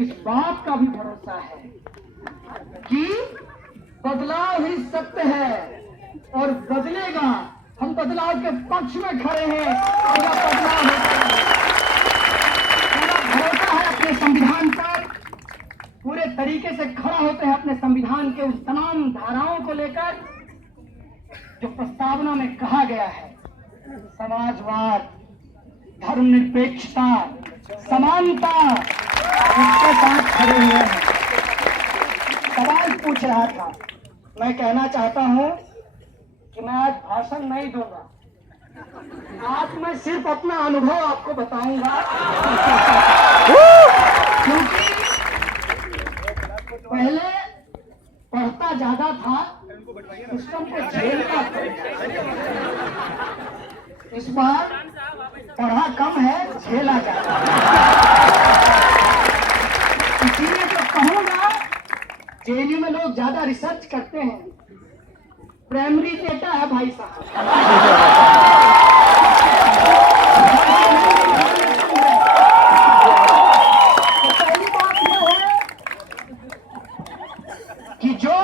इस बात का भी भरोसा है कि बदलाव ही सत्य है और बदलेगा। हम बदलाव के पक्ष में खड़े हैं और यह बदलाव पूरा भरोसा है अपने संविधान पर। पूरे तरीके से खड़ा होते हैं अपने संविधान के उस तमाम धाराओं को लेकर जो प्रस्तावना में कहा गया है। समाजवाद, धर्मनिरपेक्षता, समानता, इसके साथ खड़े हुए हैं। सवाल पूछ रहा था, मैं कहना चाहता हूं कि मैं आज भाषण नहीं दूंगा। आज मैं सिर्फ अपना अनुभव आपको बताऊंगा, क्योंकि पहले पढ़ता ज्यादा था, सिस्टम को झेलता था। इस बार पढ़ा कम है, झेला ज्यादा। इसीलिए तो कहूंगा, जेएनयू में लोग ज्यादा रिसर्च करते हैं। प्राइमरी डेटा है भाई साहब। तो पहली बात यह है कि जो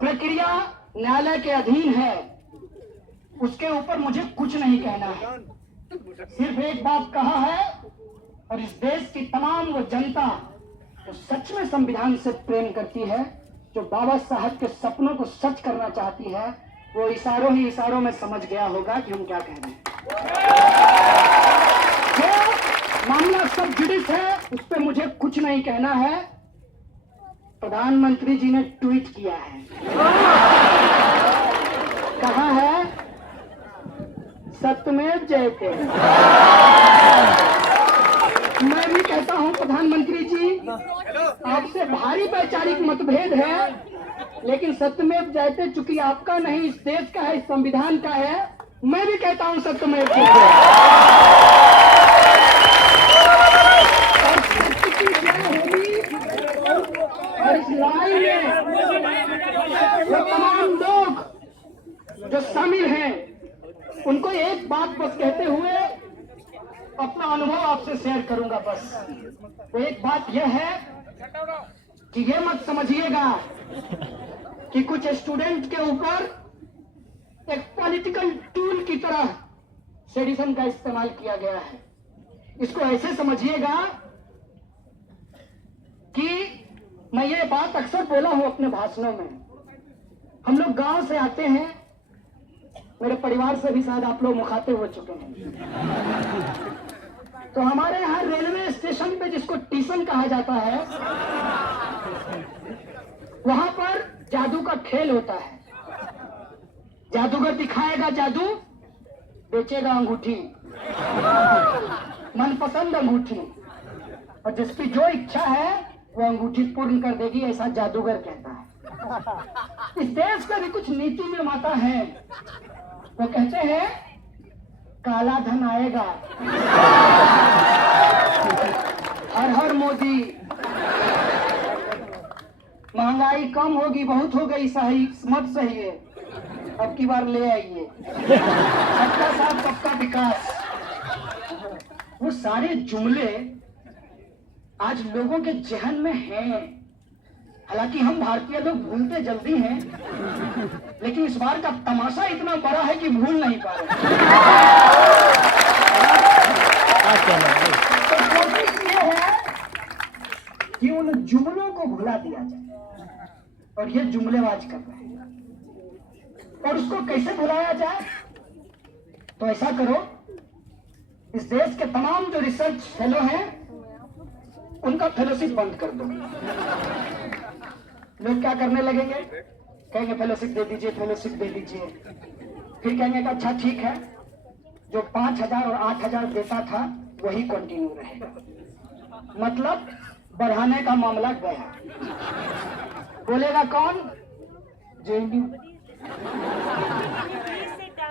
प्रक्रिया न्यायालय के अधीन है उसके ऊपर मुझे कुछ नहीं कहना है। सिर्फ एक बात कहा है, और इस देश की तमाम वो जनता जो सच में संविधान से प्रेम करती है, जो बाबा साहब के सपनों को सच करना चाहती है, वो इशारों ही इशारों में समझ गया होगा कि हम क्या कह रहे हैं। जो मामला सब जुडिस है उस पर मुझे कुछ नहीं कहना है। प्रधानमंत्री जी ने ट्वीट किया है, कहा है सत्यमेव जयते। मैं भी कहता हूं प्रधानमंत्री जी, आपसे भारी वैचारिक मतभेद है, लेकिन सत्यमेव जयते चूंकि आपका नहीं, इस देश का है, इस संविधान का है, मैं भी कहता हूं सत्यमेव जयते। और सत्य की जय होगी। और इस लड़ाई में वो तमाम लोग जो शामिल हैं उनको एक बात बस कहते हुए अपना अनुभव आपसे शेयर करूंगा। बस वो एक बात यह है कि ये मत समझिएगा कि कुछ स्टूडेंट के ऊपर एक पॉलिटिकल टूल की तरह सेडिशन का इस्तेमाल किया गया है। इसको ऐसे समझिएगा कि मैं ये बात अक्सर बोला हूं अपने भाषणों में। हम लोग गांव से आते हैं, मेरे परिवार से भी शायद आप लोग मुखातिब हो चुके हैं। तो हमारे यहाँ रेलवे स्टेशन पे जिसको स्टेशन कहा जाता है, वहां पर जादू का खेल होता है। जादूगर दिखाएगा जादू, बेचेगा अंगूठी, मनपसंद अंगूठी, और जिसकी जो इच्छा है वो अंगूठी पूर्ण कर देगी, ऐसा जादूगर कहता है। इस देश का भी कुछ नीति निर्माता है, वो कहते हैं काला धन आएगा, हर हर मोदी, महंगाई कम होगी, बहुत हो गई, सही मत सही है, अब की बार ले आइए, सबका साथ सबका विकास। वो सारे जुमले आज लोगों के जहन में हैं। हालांकि हम भारतीय लोग भूलते जल्दी हैं, लेकिन इस बार का तमाशा इतना बड़ा है कि भूल नहीं पा रहे। तो कोशिश ये है कि उन जुमलों को भुला दिया जाए, और ये जुमलेबाज कर रहे हैं। और उसको कैसे भुलाया जाए? तो ऐसा करो, इस देश के तमाम जो रिसर्च फेलो हैं उनका फेलोशिप बंद कर दो। लोग क्या करने लगेंगे? कहेंगे फेलोशिप दे दीजिए, फेलोशिप दे दीजिए। फिर कहेंगे कि अच्छा ठीक है, जो 5,000 और 8,000 देता था वही कंटिन्यू रहेगा। मतलब बढ़ाने का मामला गया। बोलेगा कौन? जेएनयू।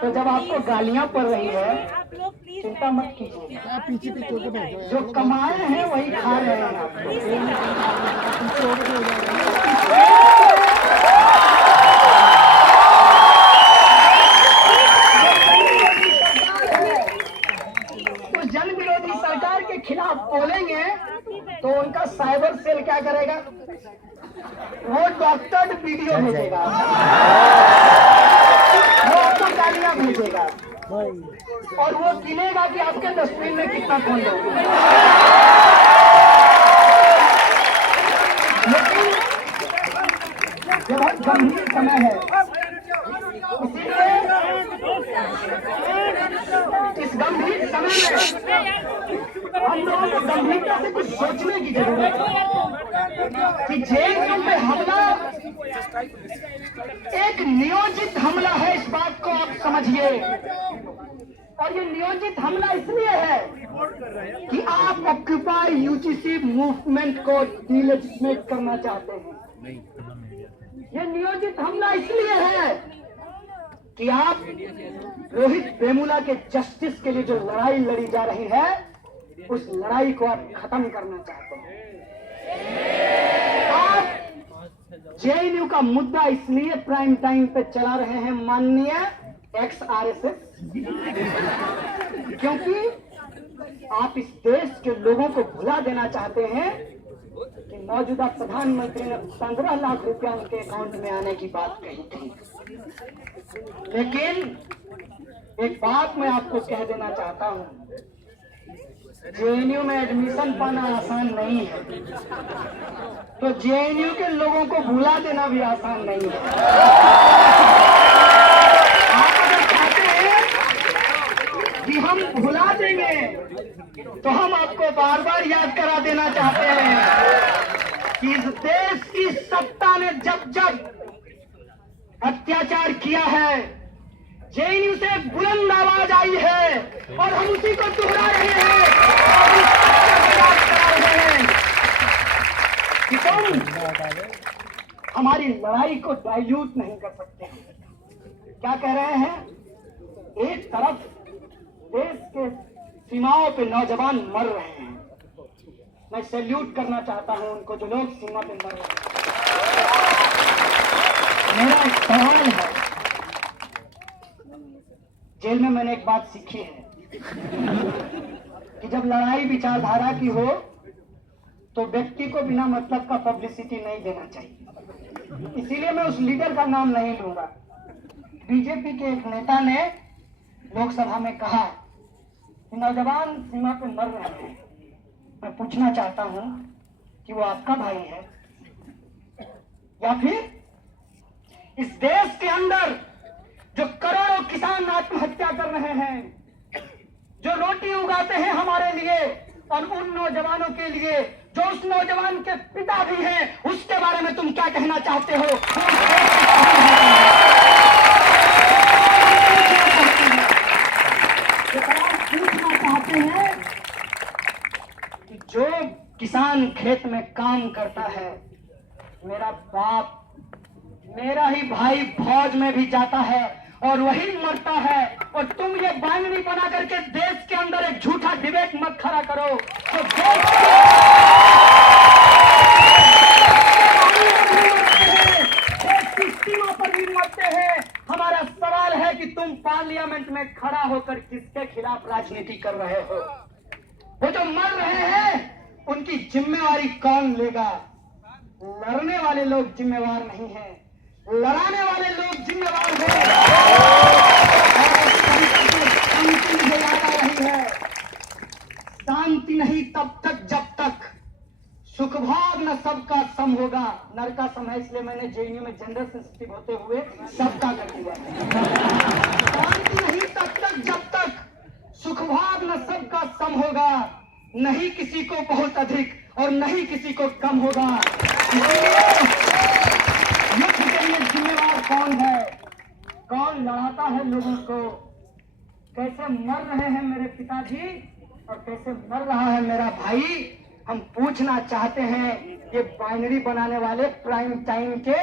तो जब आपको गालियां पड़ रही है, चिंता मत कीजिए, जो कमाए हैं वही खा रहे हैं आप। तो जन विरोधी सरकार के खिलाफ बोलेंगे तो उनका साइबर सेल क्या करेगा? वो डॉक्टर वीडियो भेजेगा, वो आपको गालियां भेजेगा और वो गिनेगा कि आपके डस्टबिन में कितना खून है। लेकिन ये बहुत गंभीर समय है, इसीलिए इस गंभीर समय में हम लोगों को गंभीरता से कुछ सोचने की जरूरत है कि जेएनयू में हमला एक नियोजित हमला है। इस बात को आप समझिए। और ये नियोजित हमला इसलिए है कि आप ऑक्यूपाई यूजीसी मूवमेंट को डिलेजिटिमेट करना चाहते हैं। ये नियोजित हमला इसलिए है कि आप रोहित वेमुला के जस्टिस के लिए जो लड़ाई लड़ी जा रही है, उस लड़ाई को आप खत्म करना चाहते हैं। आप जेएनयू का मुद्दा इसलिए प्राइम टाइम पे चला रहे हैं माननीय XRSS, क्योंकि आप इस देश के लोगों को भुला देना चाहते हैं कि मौजूदा प्रधानमंत्री ने 15 लाख रुपया उनके अकाउंट में आने की बात कही थी। लेकिन एक बात मैं आपको कह देना चाहता हूं, जेएनयू में एडमिशन पाना आसान नहीं है, तो जेएनयू के लोगों को भुला देना भी आसान नहीं है। आप अगर चाहते हैं कि हम भुला देंगे, तो हम आपको बार बार याद करा देना चाहते हैं कि इस देश की सत्ता ने जब जब अत्याचार किया है, जेएनयू से बुलंद आवाज आई है और हम उसी को दोहरा रहे हैं कि तुम हमारी लड़ाई को डाइल्यूट नहीं कर सकते। क्या कह रहे हैं? एक तरफ देश के सीमाओं पे नौजवान मर रहे हैं, मैं सैल्यूट करना चाहता हूं उनको जो लोग सीमा पे मर रहे हैं। मेरा एक सवाल है, जेल में मैंने एक बात सीखी है कि जब लड़ाई विचारधारा की हो तो व्यक्ति को बिना मतलब का पब्लिसिटी नहीं देना चाहिए। इसीलिए मैं उस लीडर का नाम नहीं लूंगा। बीजेपी के एक नेता ने लोकसभा में कहा कि नौजवान सीमा पे मर रहे हैं। मैं पूछना चाहता हूं कि वो आपका भाई है या फिर इस देश के अंदर जो करोड़ों किसान आत्महत्या कर रहे हैं, जो रोटी उगाते हैं हमारे लिए और उन नौजवानों के लिए जो उस नौजवान के पिता भी हैं, उसके बारे में तुम क्या कहना चाहते हो? पूछना चाहते हैं कि जो किसान खेत में काम करता है, मेरा बाप, मेरा ही भाई फौज में भी जाता है और वही मरता है, और तुम ये बाइनरी बना करके देश के अंदर एक झूठा डिबेट मत खड़ा करो। तो देश की सीमा पर भी मरते हैं। हमारा सवाल है कि तुम पार्लियामेंट में खड़ा होकर किसके खिलाफ राजनीति कर रहे हो? वो जो मर रहे हैं उनकी जिम्मेवारी कौन लेगा? लड़ने वाले लोग जिम्मेवार नहीं हैं, लड़ाने वाले लोग जिम्मेवार हैं। शांति मुझे याद आ रही है, शांति नहीं तब तक जब तक सुखभाग न सबका सम होगा। नर का सम है, इसलिए मैंने जेएनयू में जेंडर सेंसिटिव होते हुए सबका कर दिया। शांति नहीं तब तक जब तक सुखभाग न सबका सम होगा, नहीं किसी को बहुत अधिक और नहीं किसी को कम होगा। युद्ध के लिए जिम्मेवार कौन है? कौन लड़ाता है लोगों को? कैसे मर रहे हैं मेरे पिताजी और कैसे मर रहा है मेरा भाई? हम पूछना चाहते हैं ये बाइनरी बनाने वाले प्राइम टाइम के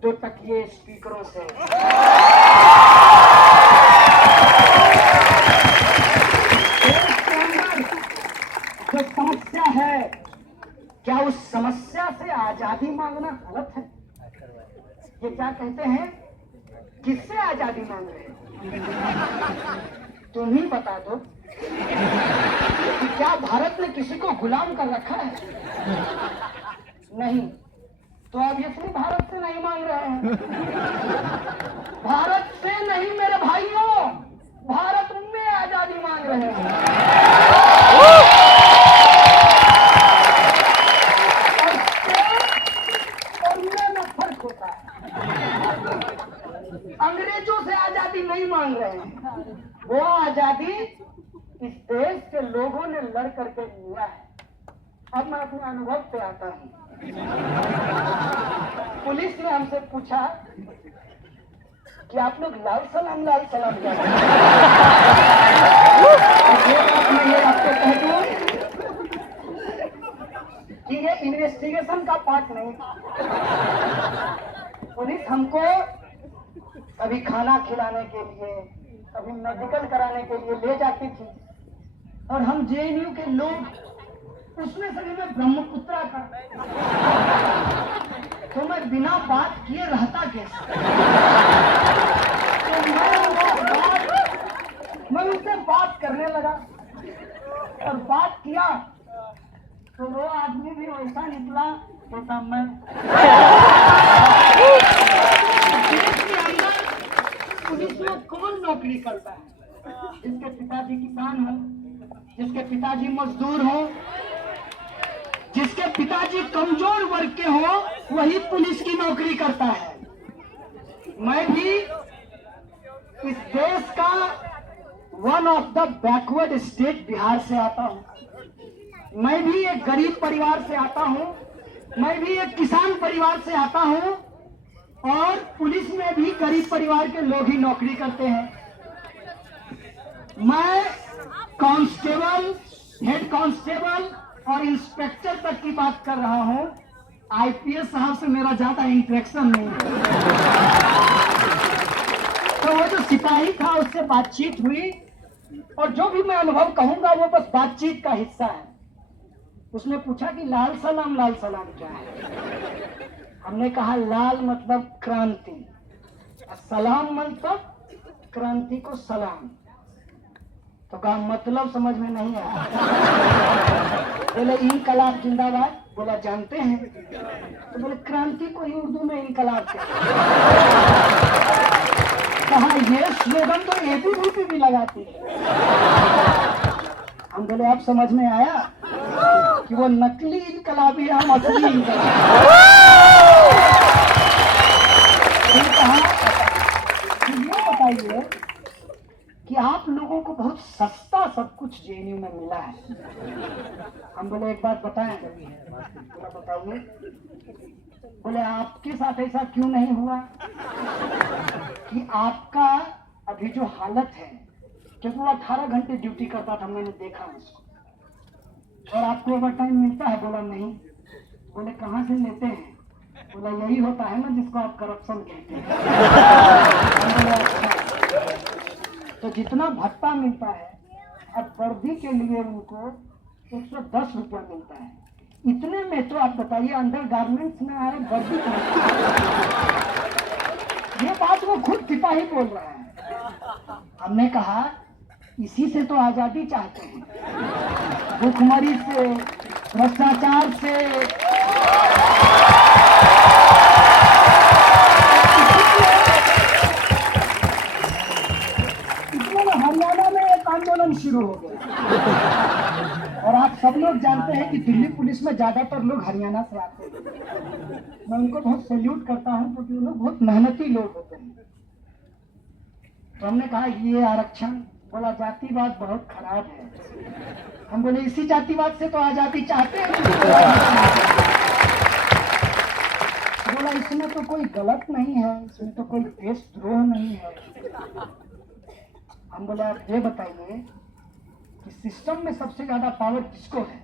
2 टकिए स्पीकरों से। जो समस्या है, क्या उस समस्या से आजादी मांगना गलत है? ये क्या कहते हैं, किससे आजादी मांग रहे हैं? तुम ही बता दो। कि क्या भारत ने किसी को गुलाम कर रखा है? नहीं। तो अब ये सिर्फ भारत से नहीं मांग रहे हैं, भारत से नहीं मेरे भाइयों, भारत में आजादी मांग रहे हैं। और में फर्क होता है। अंग्रेजों से आजादी नहीं मांग रहे हैं, वो आजादी इस देश के लोगों ने लड़ करके लिया है। अब मैं अपने अनुभव पे आता हूँ। पुलिस ने हमसे पूछा कि आप लोग लाल सलाम क्या मैं आपको कह दूं कि ये इन्वेस्टिगेशन का पार्ट नहीं था। पुलिस हमको कभी खाना खिलाने के लिए, कभी मेडिकल कराने के लिए ले जाती थी, और हम जेएनयू के लोग, उसमें से भी मैं ब्रह्मपुत्रा का, तो मैं बिना बात किए रहता कैसे? तो मैं उनसे बात करने लगा और बात किया तो वो आदमी भी वैसा निकला जैसा मैं। देश के अंदर पुलिस में कौन नौकरी करता है? जिसके पिताजी किसान हो, जिसके पिताजी मजदूर हो, जिसके पिताजी कमजोर वर्ग के हो, वही पुलिस की नौकरी करता है। मैं भी इस देश का one of the backward state Bihar से आता हूं। मैं भी एक गरीब परिवार से आता हूं, मैं भी एक किसान परिवार से आता हूं, और पुलिस में भी गरीब परिवार के लोग ही नौकरी करते हैं। मैं कांस्टेबल, हेड कांस्टेबल और इंस्पेक्टर तक की बात कर रहा हूं। आईपीएस साहब से मेरा ज्यादा इंटरेक्शन नहीं है। तो वो जो सिपाही था उससे बातचीत हुई, और जो भी मैं अनुभव कहूंगा वो बस बातचीत का हिस्सा है। उसने पूछा कि लाल सलाम क्या है? हमने कहा लाल मतलब क्रांति, सलाम मतलब क्रांति को सलाम। तो कहा मतलब समझ में नहीं आया। बोले इनकलाब जिंदाबाद। बोला जानते हैं। तो बोले क्रांति को ही उर्दू में इनकलाब कहते हैं। कहा ये स्लोगन तो एबीवीपी भी लगाती है। हम बोले अब समझ में आया कि वो नकली इनकलाबी है, हम असली इनकलाबी। कहा ये बताइए कि आप लोगों को बहुत सस्ता सब कुछ जेएनयू में मिला है। हम बोले एक बात बताएं। बोला बताइए। बोले आपके साथ ऐसा क्यों नहीं हुआ कि आपका अभी जो हालत है, क्योंकि वो 18 घंटे ड्यूटी करता था, मैंने देखा उसको, और आपको ओवर टाइम मिलता है? बोला नहीं। बोले कहाँ से लेते हैं? बोला यही होता है ना जिसको आप करप्शन कहते हैं। तो जितना भत्ता मिलता है, अब वर्दी के लिए उनको 110 रुपया मिलता है। इतने में तो आप बताइए अंडर गारमेंट्स में आए वर्दी। ये बात वो खुद सिपाही बोल रहा है। हमने कहा इसी से तो आजादी चाहते हैं, भूखमरी से, भ्रष्टाचार से। हरियाणा में एक आंदोलन शुरू हो गया, और आप सब लोग जानते हैं कि दिल्ली पुलिस में ज्यादातर लोग हरियाणा से आते हैं। मैं उनको बहुत सैल्यूट करता हूं क्योंकि वो लोग बहुत मेहनती लोग होते हैं। तो हमने कहा ये आरक्षण, बोला जातिवाद बहुत खराब है। हम बोले इसी जातिवाद से तो आजादी चाहते हैं। बोला इसमें तो कोई गलत नहीं है, इसमें तो कोई देशद्रोह नहीं है। हम बोले आप ये बताइए कि सिस्टम में सबसे ज्यादा पावर किसको है?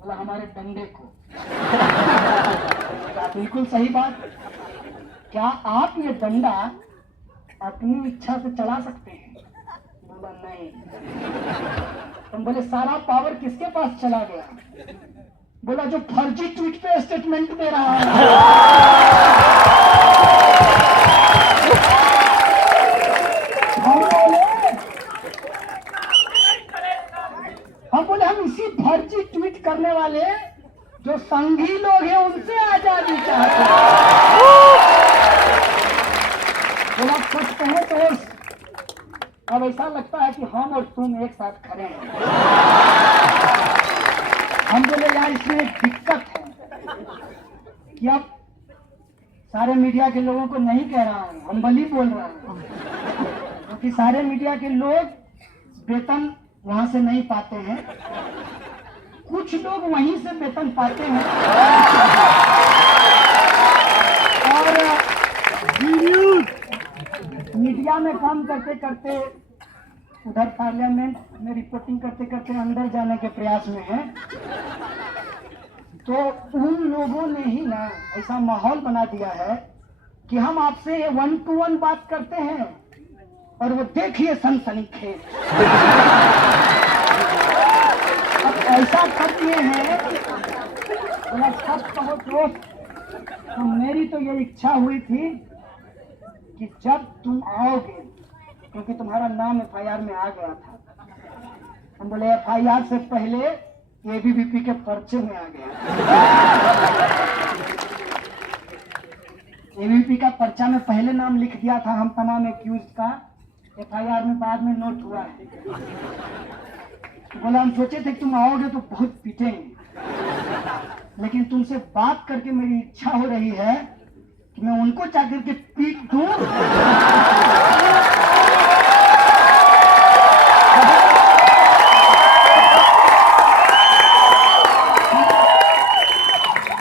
बोला हमारे डंडे को। बिल्कुल सही बात। क्या आप ये डंडा अपनी इच्छा से चला सकते हैं? बोला नहीं। हम बोले सारा पावर किसके पास चला गया? बोला जो फर्जी ट्वीट पे स्टेटमेंट दे रहा है। जो संघी लोग हैं उनसे आजादी चाहते हैं। बोला सच कहे तो अब ऐसा लगता है कि हम और तुम एक साथ खड़े हैं। हम बोले यार इसमें एक दिक्कत है कि अब सारे मीडिया के लोगों को नहीं कह रहा हूं, हम बली बोल रहा हूं, क्योंकि सारे मीडिया के लोग वेतन वहां से नहीं पाते हैं, कुछ लोग वहीं से वेतन पाते हैं और मीडिया में काम करते करते उधर पार्लियामेंट में रिपोर्टिंग करते करते अंदर जाने के प्रयास में है। तो उन लोगों ने ही ना ऐसा माहौल बना दिया है कि हम आपसे 1-to-1 बात करते हैं और वो देखिए सनसनीखेज। अब ऐसा कर दिए हैं बोला सब कहो तो मेरी तो ये इच्छा हुई थी कि जब तुम आओगे, क्योंकि तुम्हारा नाम FIR में आ गया था, हम बोले FIR से पहले ABVP के पर्चे में आ गया। ABVP का पर्चा में पहले नाम लिख दिया था हम तमाम एक्यूज का, FIR में बाद में नोट हुआ है। बोला हम सोचे थे कि तुम आओगे तो बहुत पीटेंगे, लेकिन तुमसे बात करके मेरी इच्छा हो रही है कि मैं उनको जाकर के पीट दूं।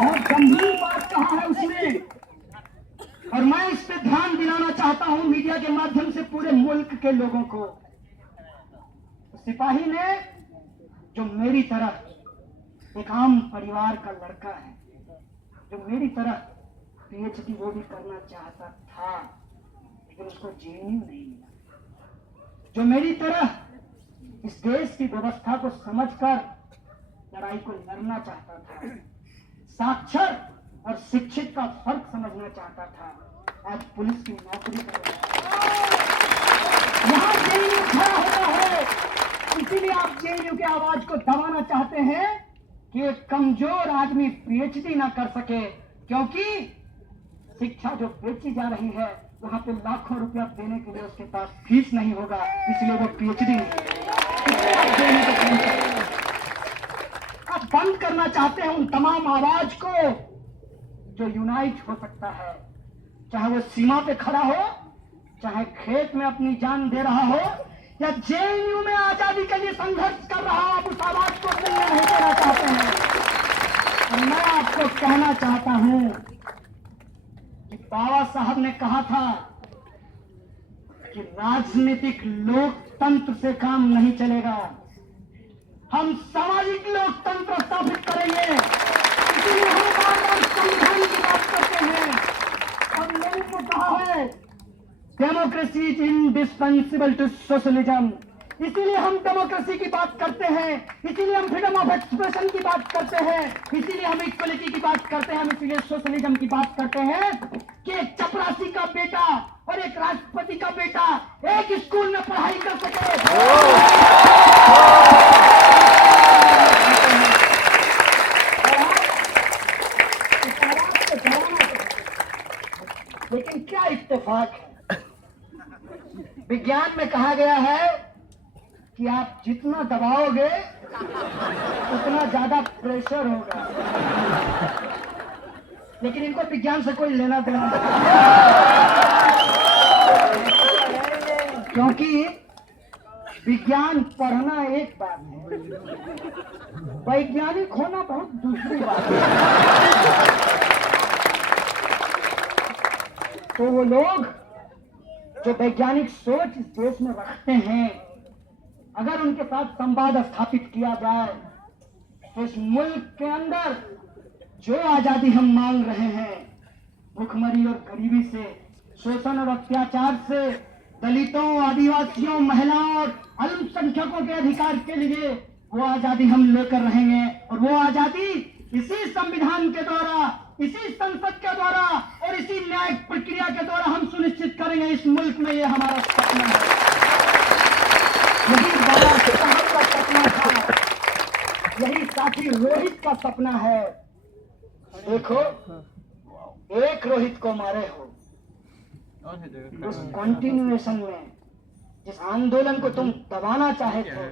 और गंभीर बात कहा है उसने, और मैं इस पे ध्यान दिलाना चाहता हूं मीडिया के माध्यम से पूरे मुल्क के लोगों को। सिपाही ने जो मेरी तरह एक आम परिवार का लड़का है, जो मेरी तरह PhD वो भी करना चाहता था, लेकिन उसको JNU नहीं मिला, जो मेरी तरह इस देश की व्यवस्था को समझकर लड़ाई को लड़ना चाहता था, साक्षर और शिक्षित का फर्क समझना चाहता था, आज पुलिस की नौकरी कर रहा है। यहाँ JNU खड़ा होता है, इसीलिए आप JNU की आवाज को दबाना चाहते हैं कि एक कमजोर आदमी PhD ना कर सके, क्योंकि शिक्षा जो बेची जा रही है वहां पे लाखों रुपया देने के लिए उसके पास फीस नहीं होगा, इसलिए वो PhD नहीं आप बंद करना चाहते हैं उन तमाम आवाज को जो यूनाइट हो सकता है, चाहे वो सीमा पे खड़ा हो, चाहे खेत में अपनी जान दे रहा हो, या JNU में आजादी के लिए संघर्ष कर रहा हो, आप उस आवाज को सुनने नहीं देना चाहते हैं। और मैं आपको कहना चाहता हूं कि बाबा साहब ने कहा था कि राजनीतिक लोकतंत्र से काम नहीं चलेगा, हम सामाजिक लोकतंत्र स्थापित करेंगे। इसलिए हम बार-बार संविधान की बात करते हैं और मैंने तो कहा है democracy is indispensable to socialism, इसीलिए हम डेमोक्रेसी की बात करते हैं, इसीलिए हम फ्रीडम ऑफ एक्सप्रेशन की बात करते हैं, इसीलिए हम इक्वलिटी की बात करते हैं, हम इसीलिए सोशलिज्म की बात करते हैं कि एक चपरासी का बेटा और एक राष्ट्रपति का बेटा एक स्कूल में पढ़ाई कर सके। लेकिन क्या इत्तेफाक है, विज्ञान में कहा गया है कि आप जितना दबाओगे उतना ज्यादा प्रेशर होगा, लेकिन इनको विज्ञान से कोई लेना देना नहीं, क्योंकि विज्ञान पढ़ना एक बात है, वैज्ञानिक होना बहुत दूसरी बात है। तो वो लोग जो वैज्ञानिक सोच इस देश में रखते हैं, अगर उनके साथ संवाद स्थापित किया जाए तो इस मुल्क के अंदर जो आजादी हम मांग रहे हैं, भूखमरी और गरीबी से, शोषण और अत्याचार से, दलितों, आदिवासियों, महिलाओं और अल्पसंख्यकों के अधिकार के लिए वो आजादी हम लेकर रहेंगे। और वो आजादी इसी संविधान के द्वारा, इसी संसद के द्वारा और इसी न्यायिक प्रक्रिया के द्वारा हम सुनिश्चित करेंगे इस मुल्क में। ये हमारा सपना है, यही बाबा साहब का सपना था, यही साथी रोहित का सपना है। देखो, एक रोहित को मारे हो, उस कंटिन्यूएशन में जिस आंदोलन को तुम दबाना चाहे थे,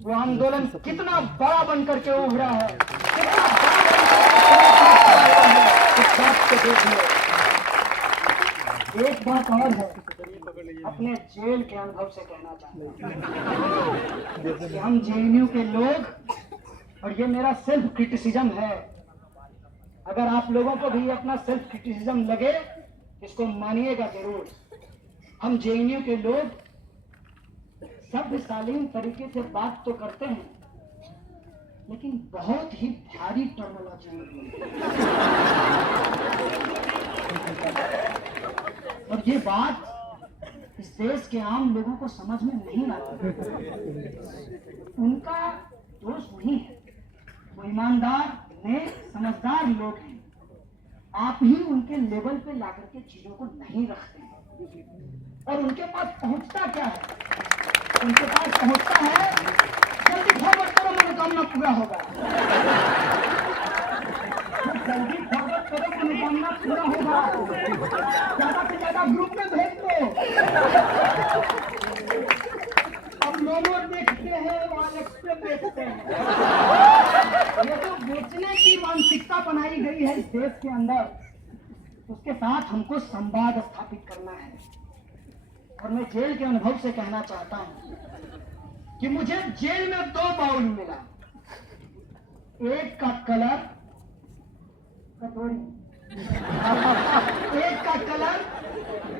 वो आंदोलन कितना बड़ा बनकर के उभरा है, कितना बड़ा इस बात को देख लो। एक बात और है, अपने जेल के अनुभव से कहना चाहता हूँ कि हम जेएनयू के लोग, और ये मेरा सेल्फ क्रिटिसिज्म है, अगर आप लोगों को भी अपना सेल्फ क्रिटिसिज्म लगे, इसको मानिएगा जरूर। हम जेएनयू के लोग सभ्य शालीन तरीके से बात तो करते हैं, लेकिन बहुत ही भारी टर्मिनोलॉजी में, और ये बात इस देश के आम लोगों को समझ में नहीं आती। उनका दोष नहीं है, वो ईमानदार, नेक, समझदार लोग हैं। आप ही उनके लेवल पे लाकर के चीजों को नहीं रखते हैं, और उनके पास पहुंचता क्या है? उनके पास पहुंचता है, जल्दी फॉरवर्ड करो, मनोकामना पूरा होगा। जल्दी फॉरवर्ड करो, मनोकामना पूरा होगा। ज्यादा से ज्यादा ग्रुप में भेज दो। अब मोमो देखते हैं, एक्सप्रेस देखते हैं। ये तो बेचने की मानसिकता बनाई गई है इस देश के अंदर, उसके साथ हमको संवाद स्थापित करना है। और मैं जेल के अनुभव से कहना चाहता हूं कि मुझे जेल में 2 बाउल मिला, एक का कलर कटोरी, एक का कलर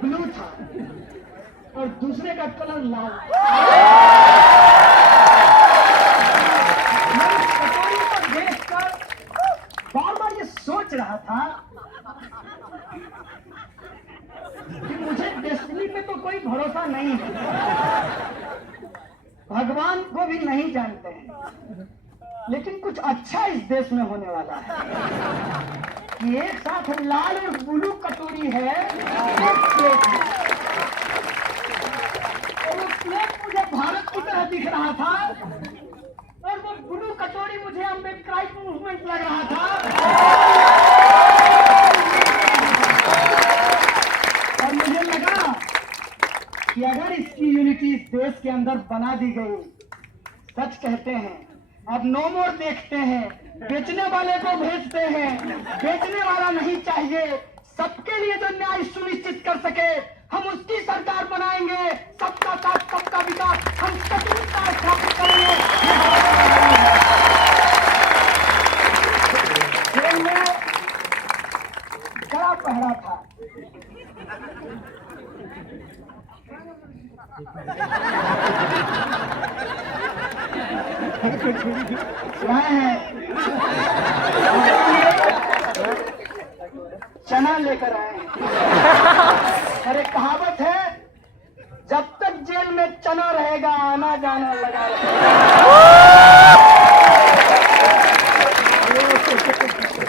ब्लू था और दूसरे का कलर लाल। मैं कटोरी को देखकर बार बार ये सोच रहा था कि मुझे डेस्टिनी पे तो कोई भरोसा नहीं है, भगवान को भी नहीं जानते हैं, लेकिन कुछ अच्छा इस देश में होने वाला है कि एक साथ लाल और ब्लू कटोरी है एक प्लेट में, और वो प्लेट मुझे भारत की तरह दिख रहा था, और वो ब्लू कटोरी मुझे अम्बेडकराइट मूवमेंट लग रहा था। और मुझे लगा कि अगर इसकी यूनिटी इस देश के अंदर बना दी गई, सच कहते हैं, अब नो मोर देखते हैं, बेचने वाले को भेजते हैं, बेचने वाला नहीं चाहिए, सबके लिए जो न्याय सुनिश्चित कर सके, हम उसकी सरकार बनाएंगे, सबका साथ सबका विकास, हम सटीकता स्थापित करेंगे। जेल में गला पहरा था, चना लेकर आए। अरे कहावत है, जब तक जेल में चना रहेगा आना जाना लगा रहेगा।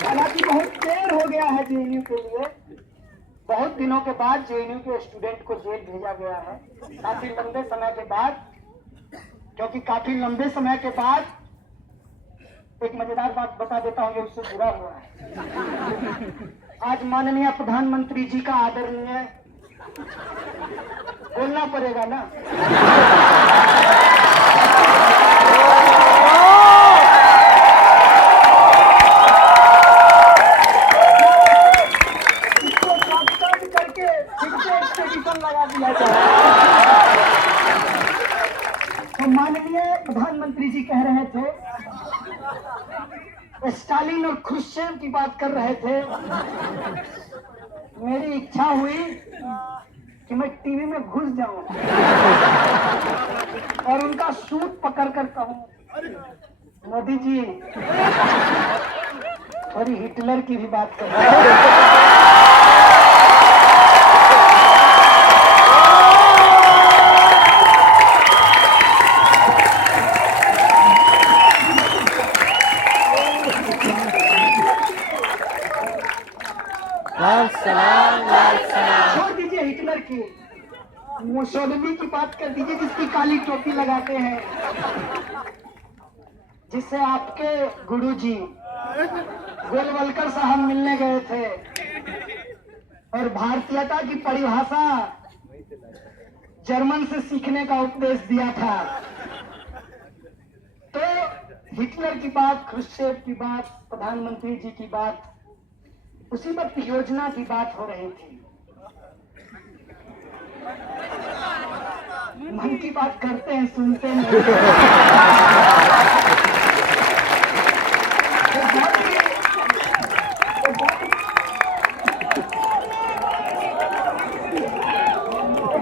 हालांकि बहुत देर हो गया है जेएनयू के लिए, बहुत दिनों के बाद जेएनयू के स्टूडेंट को जेल भेजा गया है, काफी लंबे समय के बाद। क्योंकि काफी लंबे समय के बाद एक मजेदार बात बता देता हूँ, ये उससे जुड़ा हुआ है। आज माननीय प्रधानमंत्री जी का आदरणीय, बोलना पड़ेगा ना, इसको शॉर्टकट करके फिर से एक्सपेडिशन लगा दिया जाए। तो माननीय प्रधानमंत्री जी कह रहे थे, स्टालिन और ख्रुश्चेव की बात कर रहे थे। मेरी इच्छा हुई कि मैं टीवी में घुस जाऊं और उनका सूट पकड़ कर कहूं, मोदी जी थोड़ी हिटलर की भी बात कर रहे हैं। छोड़ दीजिए हिटलर की, मुसोलिनी की बात कर दीजिए, जिसकी काली टोपी लगाते हैं, जिससे आपके गुरुजी गोलवलकर साहब मिलने गए थे और भारतीयता की परिभाषा जर्मन से सीखने का उपदेश दिया था। तो हिटलर की बात, ख्रुश्चेव की बात, प्रधानमंत्री जी की बात, उसी वक्त योजना की बात हो रही थी। मन की बात करते हैं, सुनते नहीं।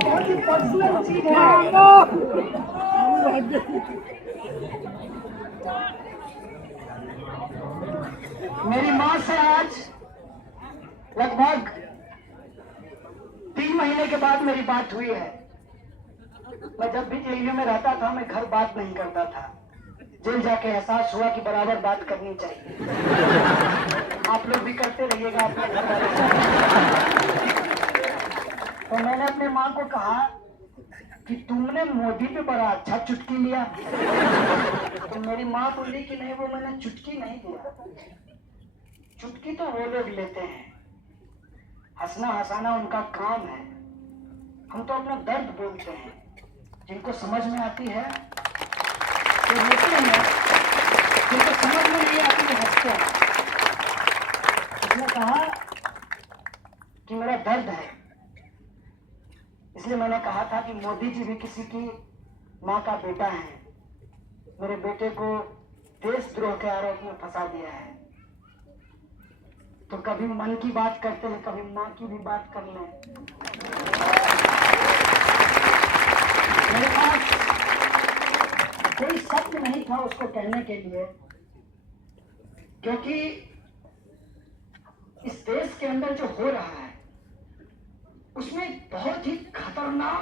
बहुत ही पर्सनल चीज है। मेरी माँ से आज लगभग 3 महीने के बाद मेरी बात हुई है। मैं जब भी जेल में रहता था, मैं घर बात नहीं करता था। जेल जाके एहसास हुआ कि बराबर बात करनी चाहिए। आप लोग भी करते रहिएगा अपने घर वाले से। तो मैंने अपने माँ को कहा कि तुमने मोदी पे बड़ा अच्छा चुटकी लिया। तो मेरी माँ बोली कि नहीं, वो मैंने चुटकी नहीं लिया। चुटकी तो वो लोग लेते हैं, हंसना हंसाना उनका काम है। हम तो अपना दर्द बोलते हैं, जिनको समझ में आती है तो रोते हैं, जिनको समझ में नहीं आती है हंसते हैं। उसने कहा कि मेरा दर्द है, इसलिए मैंने कहा था कि मोदी जी भी किसी की माँ का बेटा है। मेरे बेटे को देशद्रोह के आरोप में फंसा दिया है। तो कभी मन की बात करते हैं, कभी माँ की भी बात कर लें। मेरे पास कोई शब्द नहीं था उसको कहने के लिए, क्योंकि इस देश के अंदर जो हो रहा है उसमें बहुत ही खतरनाक